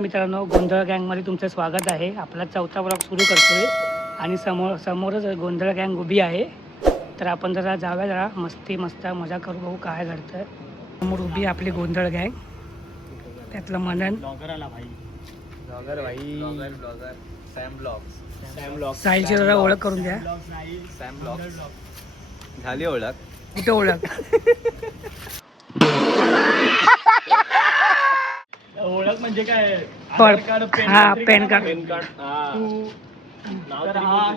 मित्रांनो, गोंधळ गँगमध्ये तुमचं स्वागत आहे. आपला चौथा ब्लॉग सुरू करतोय आणि समोरच गोंधळ गँग उभी आहे. तर आपण जाऊया मस्त मजा करू, बघू काय घडतं. समोर उभी आपली गोंधळ गँग, त्यातलं मनन साहिलची जरा ओळख करून द्या. झाली ओळख. कुठे ओळख? ओळख म्हणजे काय? Pan card.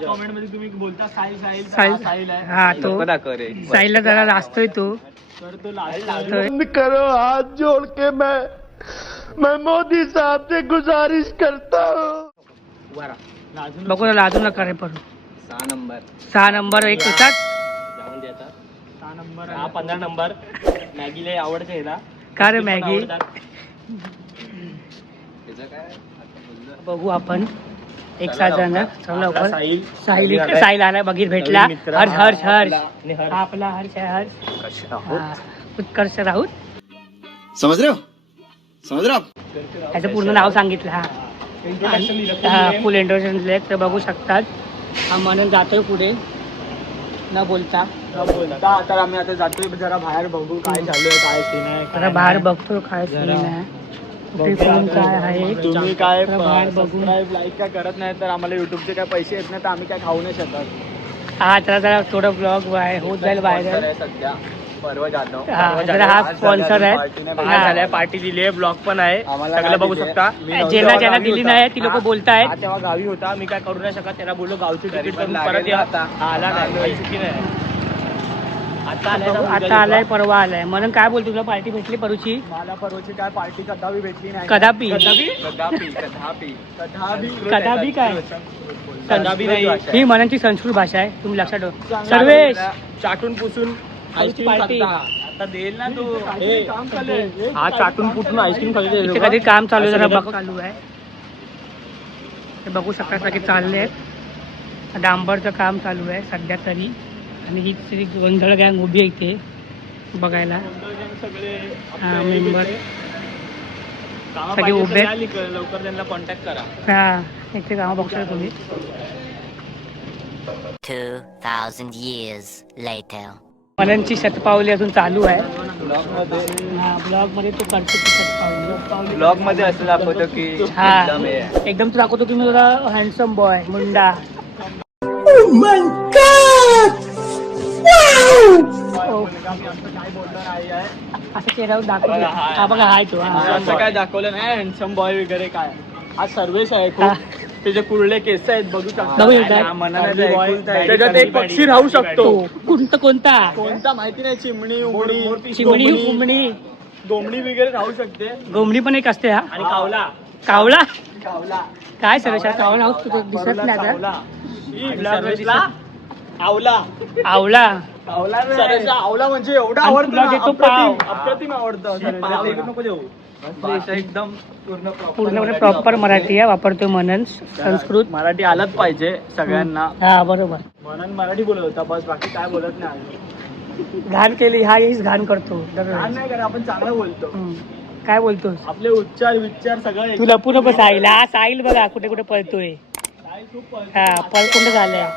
कमेंट मध्ये तुम्ही बोलता साहिल साहिल हा, तो साहिलला जरा लाजतोय तो. तर तो लाजतोय. करो हाथ जोड़ के मैं मोदी साहब से गुजारिश करता हूँ. बघू लाजू नका रे. पण 6 नंबर एक होतात. जाऊन देतात 6 नंबर 15 नंबर मॅगीला आवडते ह्याला. का रे मॅगी? बघू आपण एक 7 जण. चला लवकर. साहिल आला, बघित भेटला. हर्ष हा आपला हर्ष उत्कर्ष राऊत. समझ रहे हो त्याचं पूर्ण नाव सांगितलं. हा फुल इंट्रोडक्शन दिले. तर बघू शकतात हा मनन जातोय पुढे न बोलता. तर आम्ही आता जातोय जरा बाहेर, बघू काय चालू आहे, काय सीन आहे. जरा बाहेर बघतो काय सीन आहे, कोण काय आहे. तुम्ही काय बाहेर बघू. लाईक काय करत नाही तर आम्हाला युट्यूबचे काय पैसे येत नाही, तर आम्ही काय खाऊ नाही शकत. हा जरा थोडं ब्लॉग होत जाईल व्हायरल. सध्या परवा जातो. हा स्पॉन्सर आहे. पार्टी दिली आहे, ब्लॉग पण आहे, सगळं बघू शकता. ज्यांना दिली नाही ती लोक बोलतायत. तेव्हा गावी होता, मी काय करू नाही शकत. त्याला बोललो गावची तिकीट करून परत या. आला नाही, चुकी नाही. आता आलाय, परवा आलाय. म्हणून काय बोलतो, तुला पार्टी भेटली परूची? मला परवाची काय पार्टी कदापि भेटली नाही. कदापि काय? कदापि नाही. ही मनाची संस्कृत भाषा आहे, तुम्ही लक्षात ठेवा. सर्वेश चाटून पुसून पार्टी आता देईल ना तू. हा चाटून पुसून आईस्क्रीम खाली. कधी काम चालू आहे, जरा चालू आहे. हे बघू शकता की चालले. डांबरचं काम चालू आहे सध्या तरी. आणि ही तरी गोंधळ गँग उभी आहे इथे बघायला. हा मेंबर सगळे उभे. लवकर त्यांना कॉन्टॅक्ट करा. हा इथे काम बघू शकता तुम्ही. 2000 years later. मननची शतपावली अजून चालू आहे. ब्लॉग मध्ये तो करतो की शतपावली. ब्लॉग मध्ये असं दाखवतो की हा एकदम तो दाखवतो की मी जरा हँडसम बॉय मुंडा. असं चेहऱ्यावर दाखवलं. हा बघा हाय तो. असं काय दाखवलं नाही हँडसम बॉय वगैरे काय. हा सर्वेश आहे खूप. त्याचे कुरळे केस आहेत, बघू शकता. त्याच्यात एक पक्षी राहू शकतो. कोणता माहिती नाही. चिमणी उमणी चिमणी गोमणी वगैरे राहू शकते. गोमडी पण एक असते. हा आणि कावला कावला काय सर कावला दिसत नाही आता. आवला आवला म्हणजे एवढा आवडतो, अप्रतिम आवडतं. एकदम पूर्णपणे प्रॉपर मराठी आहे वापरतोय मनन. संस्कृत मराठी आलंच पाहिजे सगळ्यांना. हा बरोबर. म्हणून मराठी बोलत होता बस, बाकी काय बोलत नाही. घाण केली हा हेच घाण करतो. घाण नाही करत, आपण चांगलं बोलतो. काय बोलतोस? आपले उच्चार विचार सगळं. तुला पुन्हा साहिल. हा साहिल बघा कुठे कुठे पळतोय. हा पळकुंड झालाय.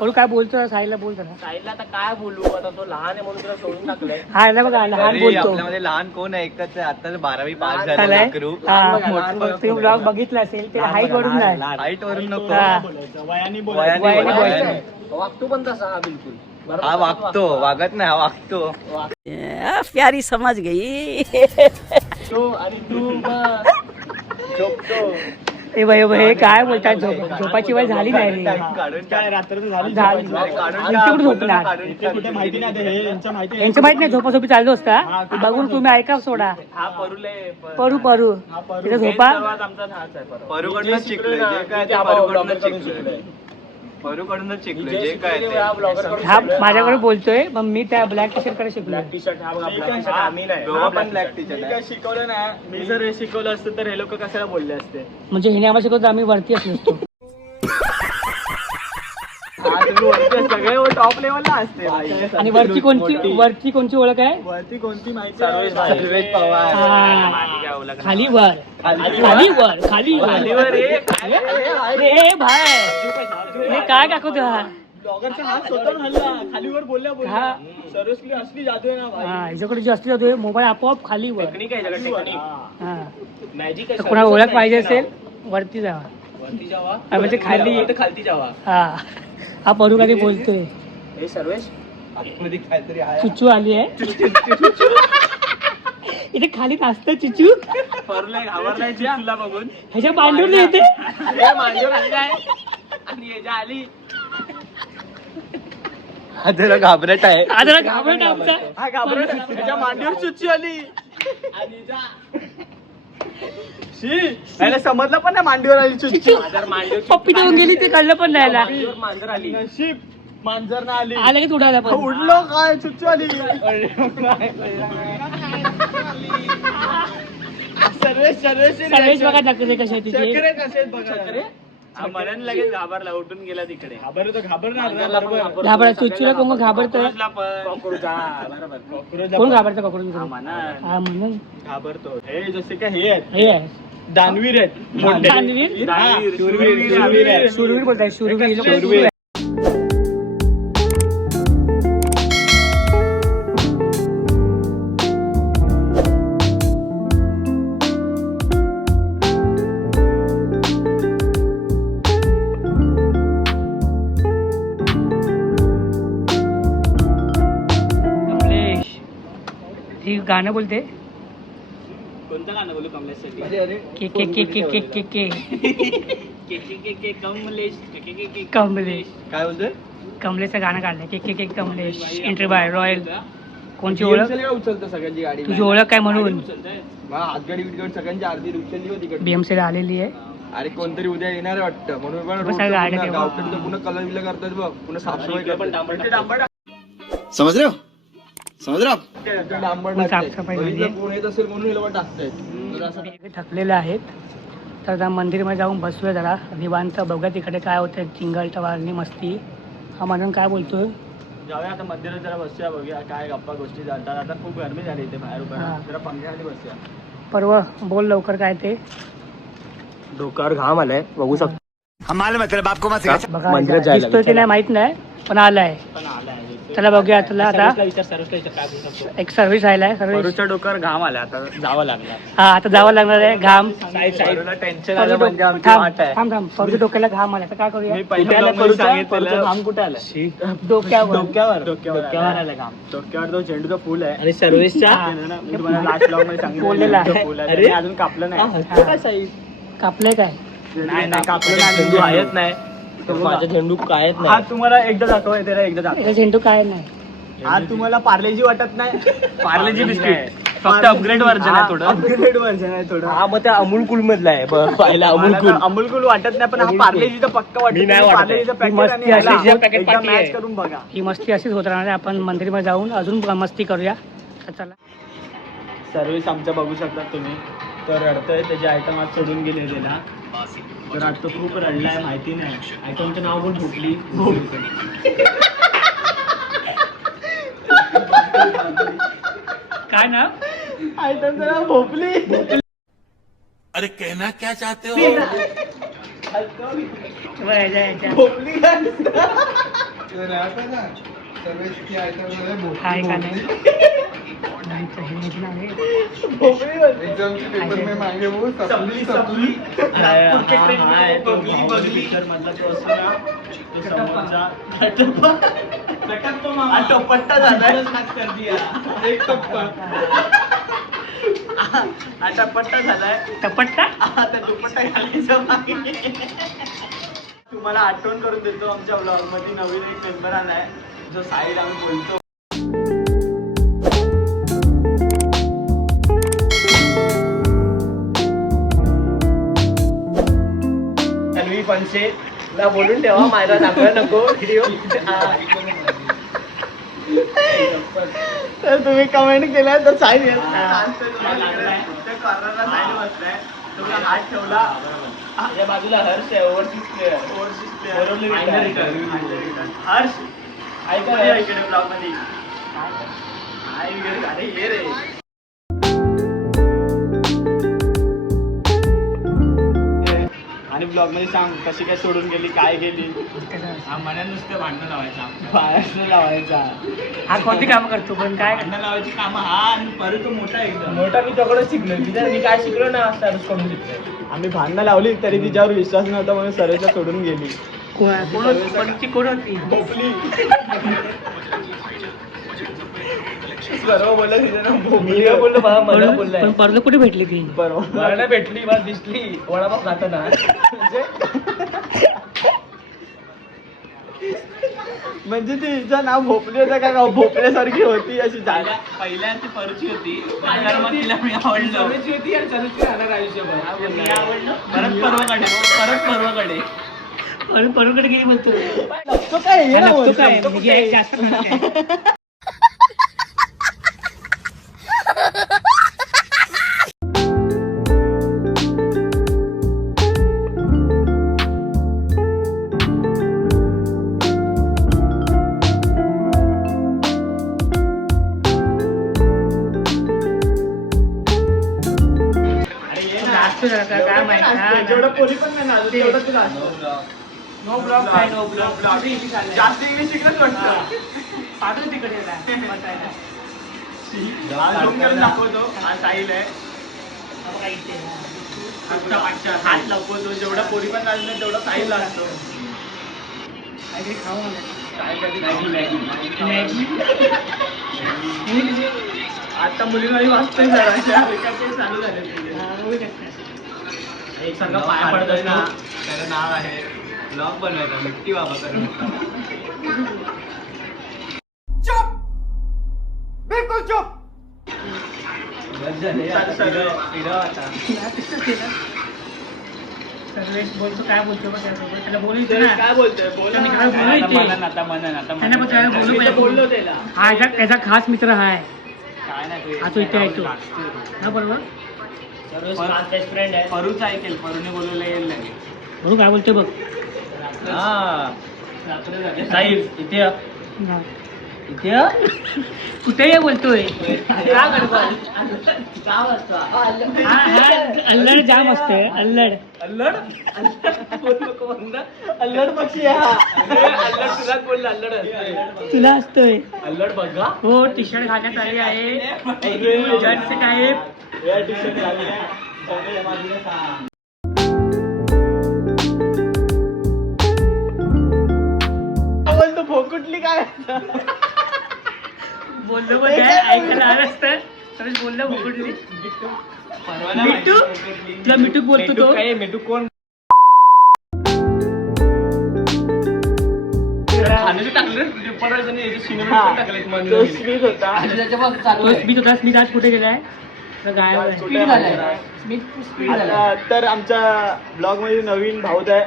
पळू काय बोलतो साहिलला? बोलतो ना साहिलला आता काय बोलू. आता तो लहान आहे म्हणून तुला सोडून टाकलंय. हा ना बघा लहान बोलतो. आपल्यामध्ये लहान कोण आहे? एकच आहे, आता 12वी पास झाले. झालाय. तुम्ही ब्लॉग बघितला असेल ते हाईट वरून नाही, हाईट वरून नको, वयाने बोलायचं. वागतो पण तसा बिलकुल. हा वागतो, वागत नाही, हा वागतो. प्यारी समज गई. तो आणि तू झोपतो. ते हे काय बोलतात, झोपाची वेळ झाली नाही रे. काय रात्र झाली कुठे झोपणार? कुठे माहिती नाही. यांचं माहित नाही. झोपाझोपी चालू असता बघून तुम्ही ऐका. सोडा परू तिथे झोपा. परूकडूनच शिकलोय जे काय ते परूकडूनच शिकलोय. परूकडूनच शिकलोय जे काय ते. हा माझ्याकडे बोलतोय पण मी त्या ब्लॅक टी शर्ट कडे शिकलो. टी शर्ट पण ब्लॅक टीचर काय शिकवलं नाही. मी जर हे शिकवलं असतं तर हे लोक कशाला बोलले असते. म्हणजे हिने आम्हाला शिकवतो आम्ही वरती असलो असतो. सगळे टॉप लेवलला असते आणि वरची कोणची ओळख आहे? वरती कोणती माहिती? सर्वेश पवार. हा. खाली वर खाली वर ए भाई हे काय दाखवतो हा? ब्लॉगरचा हात स्वतः हल्ला खालीवर बोलल्या हा. सर्वस्ली असली जादू आहे ना भाई. हा याच्याकडे जे असली जातो मोबाईल आपोआप खाली वर. हा मॅजिक तर कोणाला ओळख पाहिजे असेल वरती जावा. वरती जावा म्हणजे खाली खालती जावा. हा हा परू कधी बोलतोय. हे सर्वेश आतमध्ये काहीतरी आहे. चुचू आली आहे इथे खाली असतं चिचू. परले घाबरलाय चिचूला बघून. ह्याच्या पांढरून येते हे मांडीवर आली आहे आणि ह्याच्या आली. हा जरा घाबरट आहे. हा जरा घाबरट आमचा. हा घाबरत ह्याच्या मांडीवर चिचू आली आणि जा. शी याला समजलं पण नाही मांडीवर आली चिचू. पप्पी देऊन गेली ते कळलं पण नाही याला. मांजर आली. नशीब मांजर ना आली. आलं की उडाला पण. उडलो काय चिचू आली. सर्वेश बघा दाखवते कशा आहे तिथे. चक्रे कसे आहेत बघा. मनन लगेच घाबरला उठून गेला तिकडे. घाबरणार घाबरत चुचूला कोण घाबरतं? कोण घाबरतं कॉकरोच? हा म्हणून घाबरतो. हे जसे काय हे आहेत हे आहे दानवीर आहेत. दानवीर? हा, शूरवीर आहेत. शूरवीर बोलताय शूरवीर. शूरवीर. कमलेश ही गाणं बोलते कोणतं गाणं बोलू कमलेशसाठी? के के के के के के के कमलेश कमलेश. काय बोलतोय? कमलेशचं गाणं काढलंय के के के कमलेश एंट्री बाय रॉयल. कोणची ओळख? उचलतो सगळ्यांची गाडी. तुझी ओळख काय म्हणून? हातगाडी बिटगाडी सगळ्यांची अर्धी उचलली होती. BMC ला आलेली आहे. अरे कोणतरी उद्या येणार आहे वाटतं म्हणून पण बस सगळं गाड्या रोडचं ठेवा. गावकडे पुन्हा कलर बिलर करतात बघ. पुन्हा साफसफाई पण डांबर समझ रहे हो समझ रहे हो आप? फुल साफसफाई मध्ये आहे. कोण येत असेल म्हणून हे लोक टाकतायत. इथे थकलेले आहेत तर आता मंदिरमध्ये जाऊन बसूया जरा निवांत. बघा तिकडे काय होतं चिंगल टवारणी मस्ती. हा म्हणून काय बोलतोय? जाऊया आता मंदिरात जरा बसूया बघूया काय गप्पा गोष्टी चालतात. आता खूप गरमी झाली इथे बाहेर उभं हा. राहून. जरा पंख्याखाली बसूया. परवा बोल लवकर काय ते डोक्यावर घाम आलाय बघू शकतो. बघा मंदिरात जायला दिसतोय की नाही माहित नाही पण आलाय. पण आलाय त्याला बघूया तुला आता एक सर्व्हिस आलाय. सर्व्हिस परूच्या डोक्यावर घाम आलाय आता जावं लागला. हा आता जावं लागणार आहे. घाम परूला टेन्शन आलं म्हणजे आमची थांब वाट आहे. थांब थांब परूच्या डोक्याला घाम आला तर काय करूया? मी पहिल्यांदा परूचं घाम कुठे आलं? डोक्यावर डोक्यावर आलं घाम. डोक्यावर तो झेंडूचं फुल आहे आणि सर्व्हिसच्या लास्ट ब्लॉग मध्ये सांगितलं बोललेलं आहे. फुल आहे. त्याने अजून कापलं नाही. कापलंय काय? नाही कापलं नाही. झेंडू आहेच नाही. माझा झेंडू कायच नाही. हा तुम्हाला एकदा दाखवाय त्याला एकदा दाखव. हे झेंडू काय नाही. हा तुम्हाला पार्लेजी वाटत नाही? पार्लेजी बिस्किट फक्त अपग्रेड व्हर्जन आहे थोडं. अपग्रेड व्हर्जन आहे थोडं. हा मग ते अमूल कूल मधला आहे. पाहिला अमूल कूल वाटत नाही पण हा पार्लेजीचा पक्का वाटत. पार्लेजीचं पॅकेट आणि मॅच करून बघा. ही मस्ती अशीच होत राहणार आहे. आपण मंदिरमध्ये जाऊन अजून मस्ती करूया. तर चला. सर्व्हिस आमच्या बघू शकता तुम्ही. तर रडतोय त्याचे आयटम आज सोडून गेले त्याला. तर आज तो खूप रडलाय माहिती नाही. आयटमचं नाव पण भोपली. काय ना आयटमचं नाव भोपली. अरे कहना क्या चाहते हो? भोपली काय? काय का नाही सबली सबली बगली बगली मधला तो असतो ना तो समोरचा टप्पा झालाय. एक टप्पा आता पट्टा झालाय. टपट्टा आता दुपट्टा घालायचा बाकी. तुम्हाला आठवण करून देतो आमच्या ब्लॉग मध्ये नवीन एक मेंबर आलाय जो साईड आम्ही बोलतो. तन्वी पंचे ला बोलून ठेवा. माझा दाखवा नको व्हिडिओ. तर तुम्ही कमेंट केलाय तर साईड कॉर्नरला साईड बसलाय. हात ठेवला त्या बाजूला हर्ष आहे ओव्हरसीज प्लेअर हर्ष ऐका इकडे ब्लॉग मध्ये अरे ये रे आणि ब्लॉग मध्ये सांग कशी काय सोडून गेली काय गेली मनात नुसतं भांडणं लावायचा हा कोणती कामं करतो पण काय भांडणं लावायची कामं हा आणि परत तो मोठा एकदम मोठा मी तकडच शिकलो मी काय शिकलो ना सर्च कडून शिकलोय आम्ही भांडणं लावली तरी तिच्यावर विश्वास नव्हता म्हणून सर्वला सोडून गेली कोण होती भोपली सर्व बोलला मी बोललो मला बोललाय पण परत कुठे भेटली ती मला भेटली मला दिसली वडापाव खाताना म्हणजे तिचं नाव भोपली होतं का भोपल्यासारखी होती अशी झाल्या पहिल्या ती परुची होती मग तिला मी आवडलं होती आणि सरुची राहणार आयुष्यभर परत परवाकडे परवाकडे गेली बोलतो लपतो काय हे ना लपतो बोलतो, काय लपतो म्हणजे कुठे? जास्त फरक आहे. जास्त जरा काय माहिती जेवढं पोरी पण नाही ना तेवढं तुला असतं. नो ब्लॉग काय नो ब्लॉग जास्त इंग्लिश शिकलंच वाटतं पाठवू तिकडे बसायला. आज झोप करून दाखवतो हा साहिल आहे हात लपवतो जेवढा पोरी पण नाही तेवढा साहिल असतो काहीतरी खाऊ आता मुलींना वाचतोय चालू झाले एकसारखा पाया पडतोय ना त्याचं नाव आहे ब्लॉग बनवायचा मिट्टी बाबा करून सर्वेश बोलतो काय बोलतो बघ त्यासोबत त्याला बोलू ना काय बोलतोय त्या मित्राला बोलू इथे. त्यांना पण त्याला बोलू पाहिजे. बोललो त्याला हा त्याचा खास मित्र हा आहे काय नाही हा तो इथे आहे तो हा बरोबर बेस्ट फ्रेंड आहे परूच ऐकेल परूने बोलवलं येईल लगेच बरोबर काय बोलतो बघ साहिल इथे या. हा. इथे या. कुठेही बोलतोय हा अल्लड जाम असतोय अल्लड अल्लड अल्लड पक्षी आहे हा अल्लड तुलाच बोलला अल्लड तुला असतोय अल्लड बघा हो टी शर्ट घालण्यात आली आहे जर्सी आहे बोलतो भोकुटली काय बोललो पण काय ऐकायला आलं असतं तर बोललो कुठली मिठू तुला मिठू बोलतो तो काय मिठू कोण स्मित होता स्मित आज कुठे गेलाय तर गायब आहे. तर आमच्या ब्लॉग मध्ये नवीन भाऊत आहे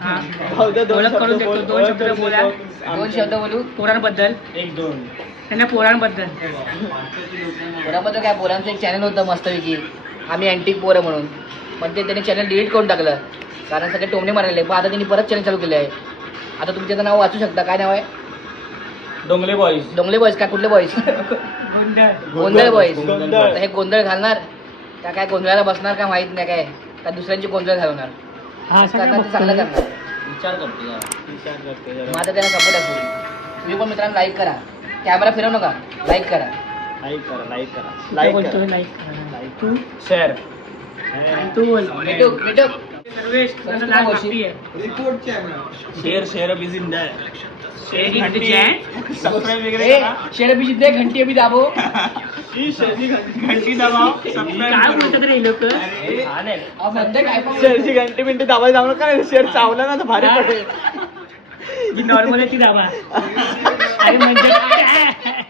हा. भाऊत ओळख करून देतो दोन शब्द बोला दोन शब्द बोलू पोरांबद्दल एक दोन त्यांना पोरांबद्दल पोराबद्दल काय पोरांचं एक चॅनल होतं मस्तपैकी आम्ही अँटिक पोरं म्हणून पण ते त्यांनी चॅनल डिलीट करून टाकलं कारण सगळे टोमणे मारलेले पण आता त्यांनी परत चॅनल चालू केले आहे आता तुमच्याचं नाव वाचू शकता काय नाव आहे डोंगले बॉईज डोंगले बॉईज काय कुठले बॉईज गोंधळ गोंधळ बॉईज गोंधळ. आता हे गोंधळ घालणार त्या काय गोंधळाला बसणार का माहित नाही काय का दुसऱ्यांची गोंधळ घालवणार हा असं काय करणार ते चांगलं बघतोय? करणार विचार करते मग आता त्यांना सपोर्ट आहे तुम्ही पण मित्रांनो लाईक करा कॅमेरा फिरवू नका लाईक करा लाईक करा कुठे बोलतोय लाईक करा. तू शेअर आणि तू बोल भेटू भेटू सर्वेश तुझं लाज मागती आहे share busy in sharing the chat subscribe वगैरे ए करा शेर भी जितने घंटी अभी दाबो घंटी दाबाव काय बोलतात रे हे लोक अब म्हणते काय पण शेअरची घंटी मिनिटी दाबायला जाऊ नका शेअर चावला ना तर भारी पडेल जी नॉर्मल आहे ती दाबा अरे म्हणजे काय?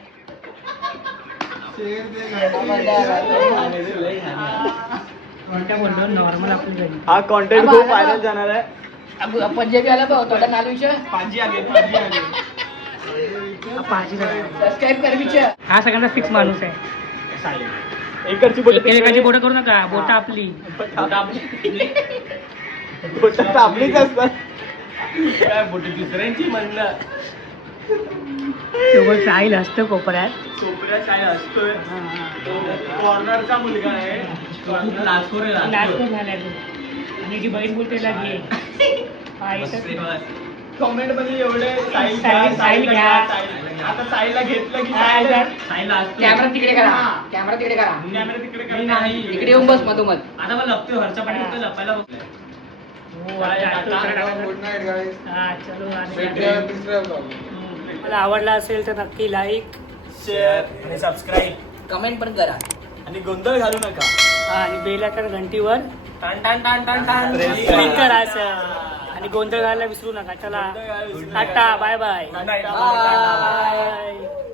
कोणत्या बोललो नॉर्मल आपली घरी हा कॉन्टेंट खूप व्हायरल जाणार आहे पंजाबी आला बघ थोडा नाल विषय पाजी आगे पाहायची जरा. सबस्क्राईब कर विषय हा सगळ्यांचा फिक्स माणूस आहे इकडची बोट एकाची बोट करू नका, बोट आपली. बोट तर आपलीच असतात. काय बोट दुसऱ्यांची म्हणलं. सोबत साहिल असतं कोपऱ्यात. चोपड्या काय असतोय. कॉर्नरचा मुलगा आहे. नाचखोर झालाय तो. आणि जी बहीण बोलते त्याला घे. हा, इथं कमेंट मध्ये एवढे साहिल घ्या. आता साईला घेतलं की कॅमेरा तिकडे करा, कॅमेरा तिकडे करा. कॅमेरा तिकडे नाही. इकडे येऊन बस मधोमध. आता मला लपतोय वरच्या पाठी लपायला बघतोय. हो, हा, चलो आणि मला आवडला असेल तर नक्की लाईक शेअर आणि सबस्क्राईब कमेंट पण करा. आणि गोंधळ घालू नका. आणि बेल आयकॉन घंटीवर टान टान टान टान टान क्लिक करायचं. आणि गोंधळ घालायला विसरू नका. चला tata, bye bye. Good night. Bye.